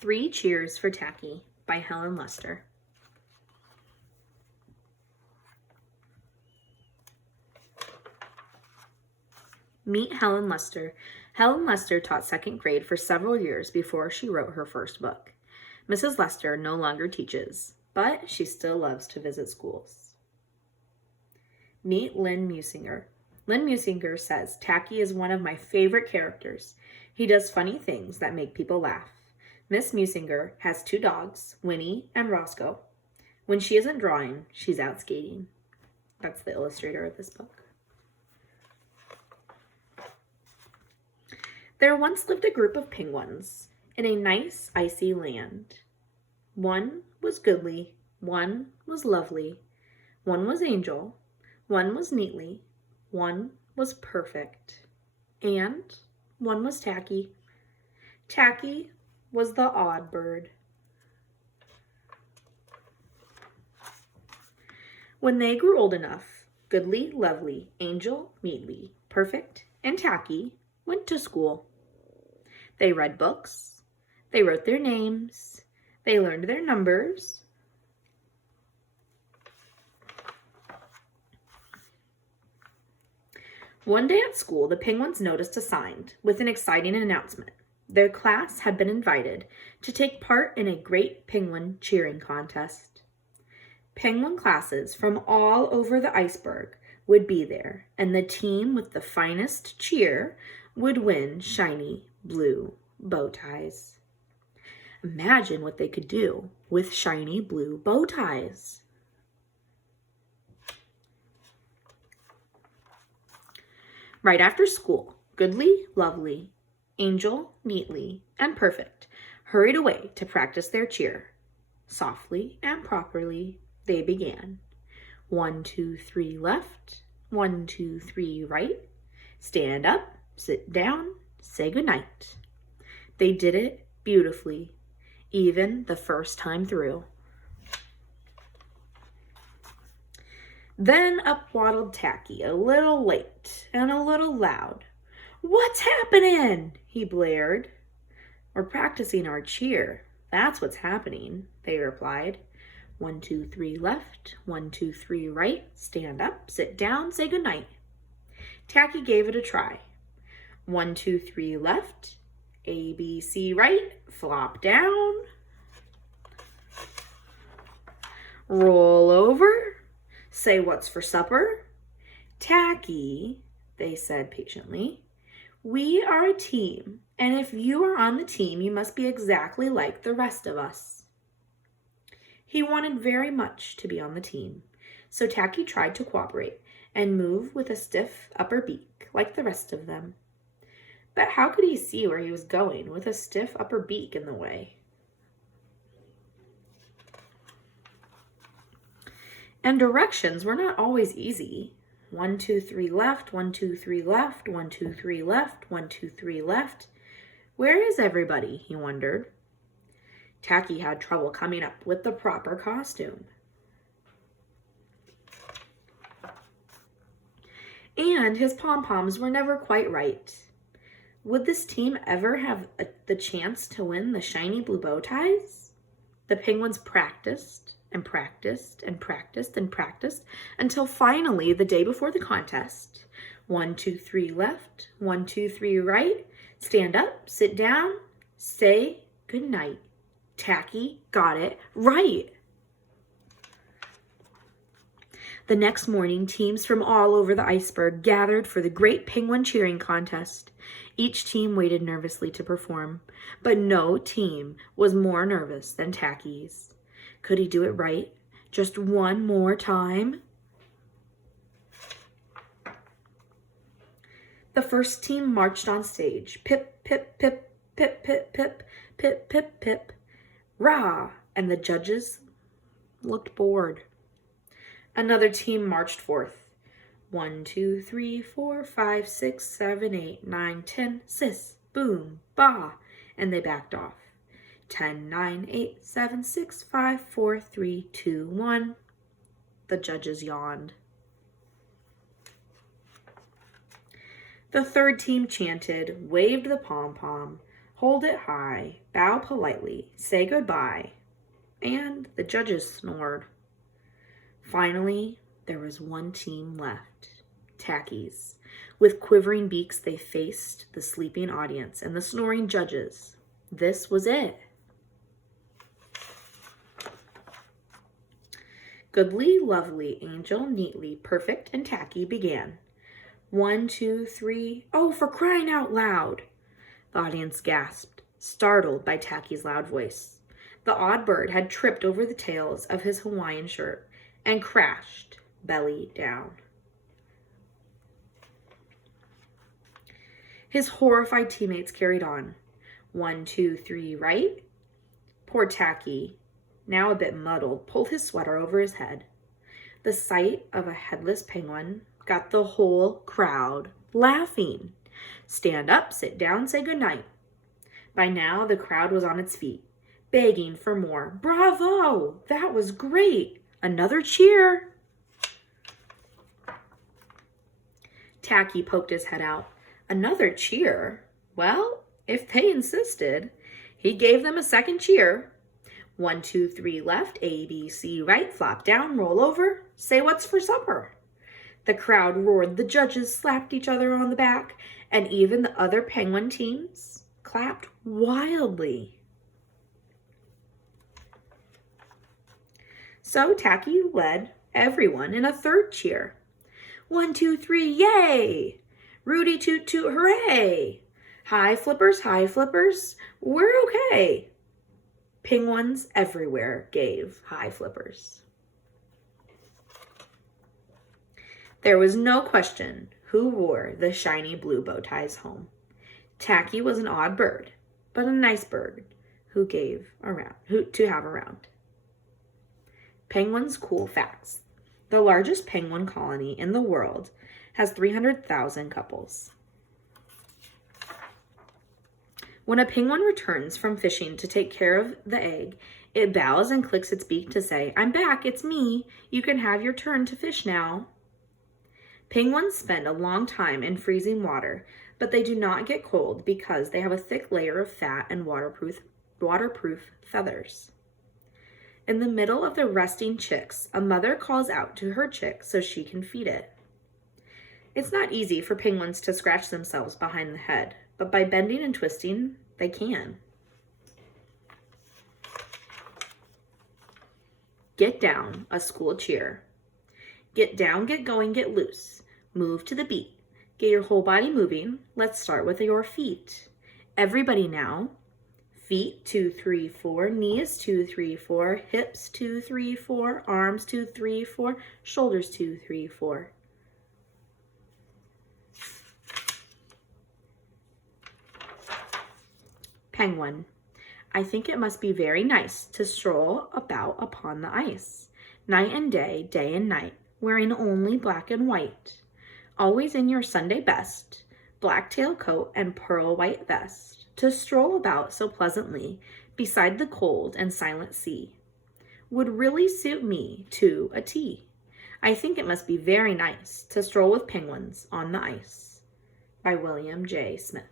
Three Cheers for Tacky by Helen Lester. Meet Helen Lester. Helen Lester taught second grade for several years before she wrote her first book. Mrs. Lester no longer teaches, but she still loves to visit schools. Meet Lynn Musinger. Lynn Musinger says, Tacky is one of my favorite characters. He does funny things that make people laugh. Miss Musinger has two dogs, Winnie and Roscoe. When she isn't drawing, she's out skating. That's the illustrator of this book. There once lived a group of penguins in a nice, icy land. One was goodly, one was lovely, one was angel, one was neatly, one was perfect, and one was Tacky. Tacky was the odd bird. When they grew old enough, goodly, lovely, angel, neatly, perfect, and Tacky went to school. They read books, they wrote their names, they learned their numbers. One day at school, the penguins noticed a sign with an exciting announcement. Their class had been invited to take part in a great penguin cheering contest. Penguin classes from all over the iceberg would be there, and the team with the finest cheer would win shiny blue bow ties. Imagine what they could do with shiny blue bow ties. Right after school, goodly, lovely, angel, neatly, and perfect hurried away to practice their cheer. Softly and properly they began. 1, 2, 3 left, 1, 2, 3 right. Stand up, sit down, say goodnight. They did it beautifully, even the first time through. Then up waddled Tacky, a little late and a little loud. What's happening? He blared. We're practicing our cheer. That's what's happening, they replied. 1, 2, 3 left, 1, 2, 3 right. Stand up, sit down, say goodnight. Tacky gave it a try. 1, 2, 3 left, A, B, C right, flop down. Roll over, say what's for supper. Tacky, they said patiently, we are a team, and if you are on the team, you must be exactly like the rest of us. He wanted very much to be on the team, so Tacky tried to cooperate and move with a stiff upper beak like the rest of them. But how could he see where he was going with a stiff upper beak in the way? And directions were not always easy. 1, 2, 3 left, 1, 2, 3 left, 1, 2, 3 left, 1, 2, 3 left. Where is everybody? He wondered. Tacky had trouble coming up with the proper costume. And his pom-poms were never quite right. Would this team ever have the chance to win the shiny blue bow ties? The penguins practiced and practiced and practiced and practiced until finally, the day before the contest, 1, 2, 3 left, 1, 2, 3 right, stand up, sit down, say goodnight. Tacky got it right. The next morning, teams from all over the iceberg gathered for the great penguin cheering contest. Each team waited nervously to perform, but no team was more nervous than Tacky's. Could he do it right? Just one more time? The first team marched on stage. Pip, pip, pip, pip, pip, pip, pip, pip, pip. Rah! And the judges looked bored. Another team marched forth. 1, 2, 3, 4, 5, 6, 7, 8, 9, 10. Sis, boom, bah. And they backed off. 10, 9, 8, 7, 6, 5, 4, 3, 2, 1. The judges yawned. The third team chanted, waved the pom-pom, Hold it high, bow politely, say goodbye. And the judges snored. Finally, there was one team left, Tacky's. With quivering beaks, they faced the sleeping audience and the snoring judges. This was it. Goodly, lovely, angel, neatly, perfect, and Tacky began. 1, 2, 3, oh, for crying out loud! The audience gasped, startled by Tacky's loud voice. The odd bird had tripped over the tails of his Hawaiian shirt and crashed, belly down. His horrified teammates carried on. 1, 2, 3, right? Poor Tacky, now a bit muddled, pulled his sweater over his head. The sight of a headless penguin got the whole crowd laughing. Stand up, sit down, say goodnight. By now, the crowd was on its feet, begging for more. Bravo! That was great! Another cheer! Tacky poked his head out. Another cheer? Well, if they insisted. He gave them a second cheer. 1, 2, 3 left, A, B, C right, flop down, roll over, say what's for supper. The crowd roared, the judges slapped each other on the back, and even the other penguin teams clapped wildly. So Tacky led everyone in a third cheer. 1, 2, 3, yay! Rudy toot toot, hooray! High flippers, we're okay. Penguins everywhere gave high flippers. There was no question who wore the shiny blue bow ties home. Tacky was an odd bird, but a nice bird to have around. Penguins' cool facts. The largest penguin colony in the world has 300,000 couples. When a penguin returns from fishing to take care of the egg, it bows and clicks its beak to say, I'm back, it's me. You can have your turn to fish now. Penguins spend a long time in freezing water, but they do not get cold because they have a thick layer of fat and waterproof feathers. In the middle of the resting chicks, a mother calls out to her chick so she can feed it. It's not easy for penguins to scratch themselves behind the head, but by bending and twisting, they can. Get down, a school cheer. Get down, get going, get loose. Move to the beat. Get your whole body moving. Let's start with your feet. Everybody now. Feet, 2, 3, 4. Knees, 2, 3, 4. Hips, 2, 3, 4. Arms, 2, 3, 4. Shoulders, 2, 3, 4. Penguin. I think it must be very nice to stroll about upon the ice, night and day and night, wearing only black and white, always in your Sunday best, black tailcoat and pearl white vest, to stroll about so pleasantly beside the cold and silent sea, would really suit me to a T. I think it must be very nice to stroll with penguins on the ice. By William J. Smith.